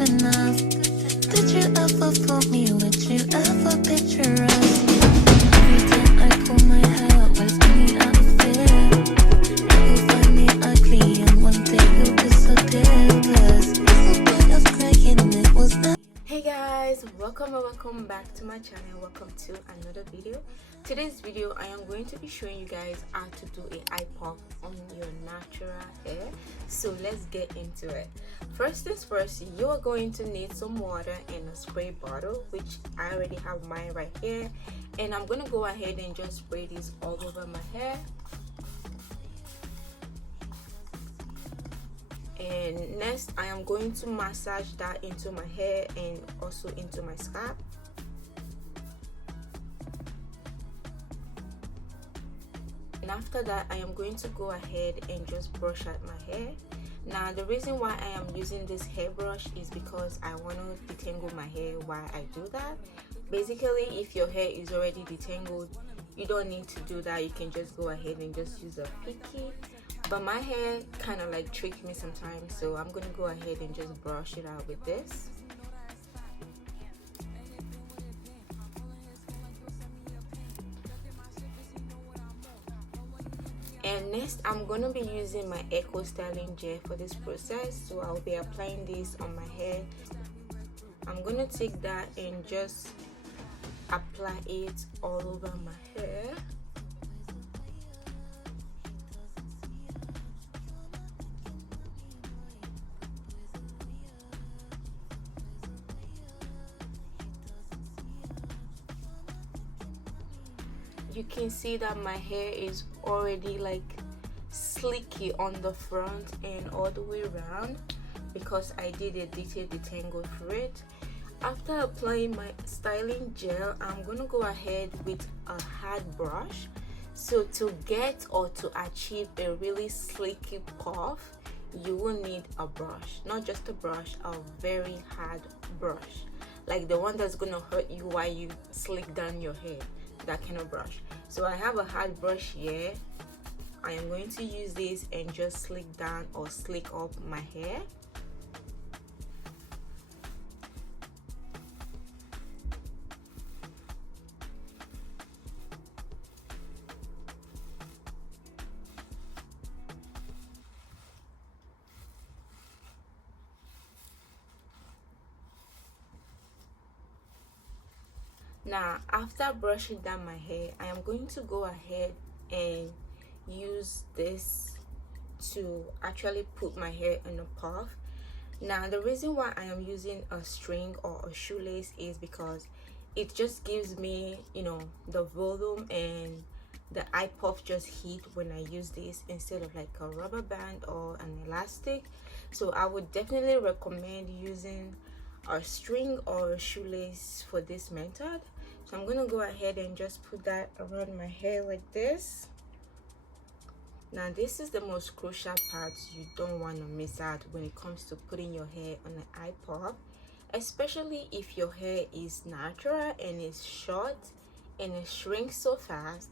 enough? Did you ever fool me? Would you ever picture us? Every time I comb my hair, was me out of fear. You find me ugly and one day you disappear. Plus, the point of crying, it was not. Hey guys, welcome back to my channel. Welcome to another video. Today's video I am going to be showing you guys how to do a eye pop on your natural hair. So let's get into it. First things first, you are going to need some water and a spray bottle, which I already have mine right here, and I'm gonna go ahead and just spray this all over my hair. And next I am going to massage that into my hair and also into my scalp. And after that I am going to go ahead and just brush out my hair. Now the reason why I am using this hairbrush is because I want to detangle my hair while I do that. Basically, if your hair is already detangled, you don't need to do that. You can just go ahead and just use a picky. But my hair kind of like tricked me sometimes, so I'm gonna go ahead and just brush it out with this. And next I'm gonna be using my Eco styling gel for this process, so I'll be applying this on my hair. I'm gonna take that and just apply it all over my hair. You can see that my hair is already like slicky on the front and all the way around because I did a detailed detangle for it. After applying my styling gel, I'm gonna go ahead with a hard brush. So to get or to achieve a really slicky puff, you will need a brush, not just a brush, a very hard brush, like the one that's gonna hurt you while you slick down your hair, that kind of brush. So I have a hard brush here. I am going to use this and just slick down or slick up my hair. Now after brushing down my hair, I am going to go ahead and use this to actually put my hair in a puff. Now the reason why I am using a string or a shoelace is because it just gives me, you know, the volume and the eye puff just hit when I use this instead of like a rubber band or an elastic. So I would definitely recommend using a string or a shoelace for this method. So I'm gonna go ahead and just put that around my hair like this. Now this is the most crucial part you don't want to miss out when it comes to putting your hair on an eye pop, especially if your hair is natural and it's short and it shrinks so fast.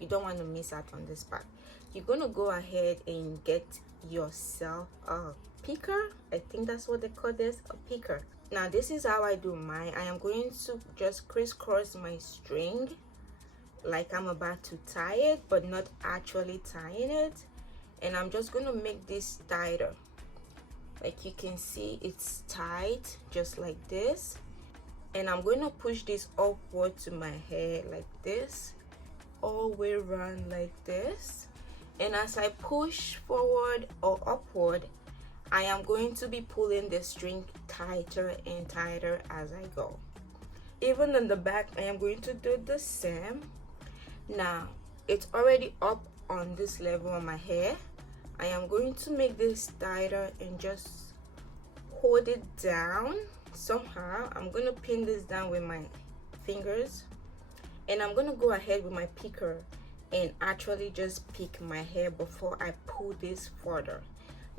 You don't want to miss out on this part. You're gonna go ahead and get yourself a picker. I think that's what they call this, a picker. Now this is how I do mine. I am going to just crisscross my string like I'm about to tie it, but not actually tying it, and I'm just going to make this tighter. Like you can see, it's tight just like this, and I'm going to push this upward to my hair like this, all the way around like this. And as I push forward or upward, I am going to be pulling the string tighter and tighter as I go. Even in the back, I am going to do the same. Now it's already up on this level on my hair. I am going to make this tighter and just hold it down somehow. I'm going to pin this down with my fingers, and I'm going to go ahead with my picker and actually just pick my hair before I pull this further.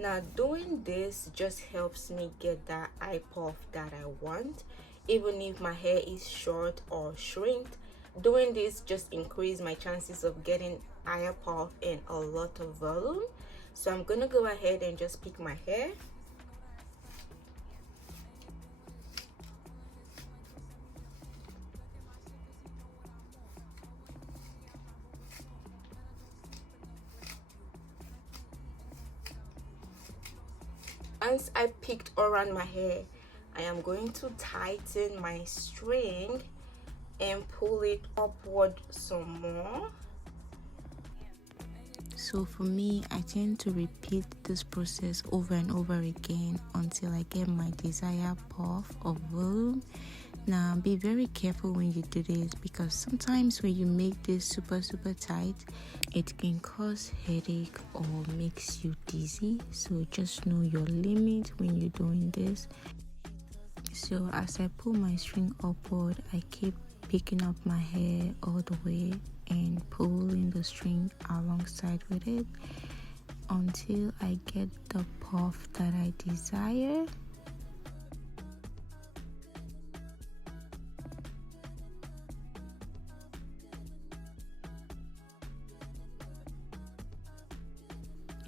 Now doing this just helps me get that eye puff that I want, even if my hair is short or shrinked. Doing this just increase my chances of getting eye puff and a lot of volume. So I'm gonna go ahead and just pick my hair once I picked around my hair, I am going to tighten my string and pull it upward some more. So for me, I tend to repeat this process over and over again until I get my desired puff of volume. Now be very careful when you do this, because sometimes when you make this super tight, it can cause headache or makes you dizzy. So just know your limit when you're doing this. So as I pull my string upward, I keep picking up my hair all the way and pulling the string alongside with it until I get the puff that I desire.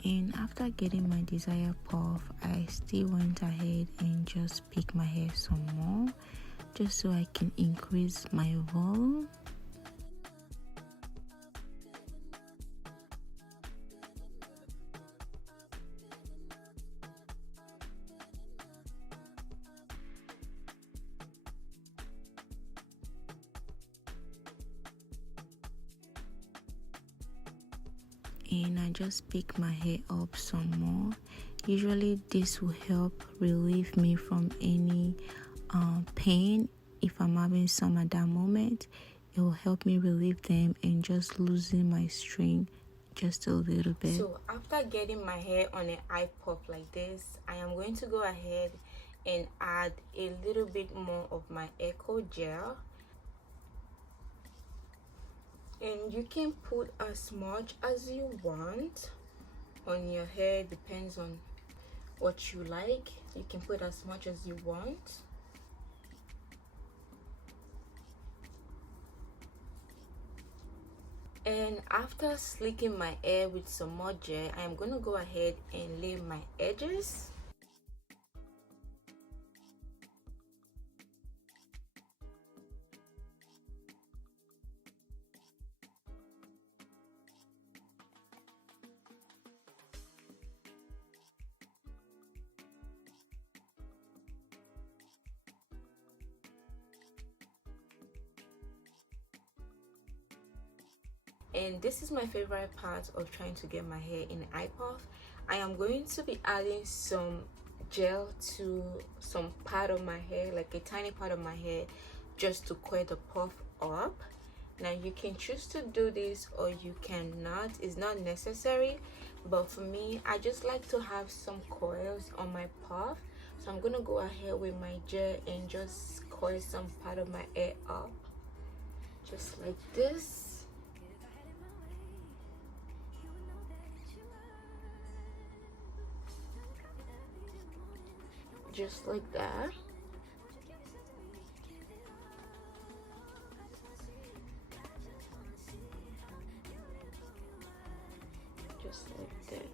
And after getting my desired puff, I still went ahead and just pick my hair some more, just so I can increase my volume. And I just pick my hair up some more. Usually this will help relieve me from any pain. If I'm having some at that moment, it will help me relieve them and just loosen my string just a little bit. So after getting my hair on an eye puff like this, I am going to go ahead and add a little bit more of my echo gel. And you can put as much as you want on your hair, depends on what you like. You can put as much as you want. And after slicking my hair with some more gel, I am going to go ahead and lay my edges. And this is my favorite part of trying to get my hair in eye puff. I am going to be adding some gel to some part of my hair, like a tiny part of my hair, just to coil the puff up. Now you can choose to do this or you cannot. It's not necessary, but for me, I just like to have some coils on my puff. So I'm gonna go ahead with my gel and just coil some part of my hair up, just like this. Just like that. Just like this.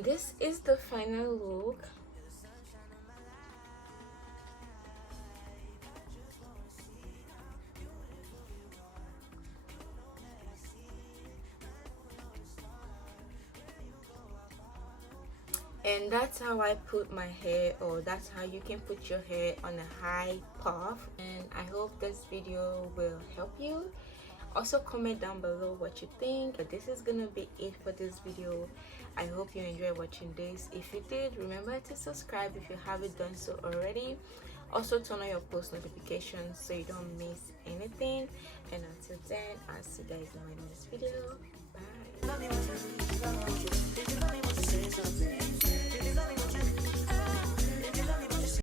This is the final look. And that's how I put my hair, or that's how you can put your hair on a high puff. And I hope this video will help you. Also comment down below what you think. But this is gonna be it for this video. I hope you enjoyed watching this. If you did, remember to subscribe if you haven't done so already. Also turn on your post notifications so you don't miss anything. And until then, I'll see you guys in my next video. Bye.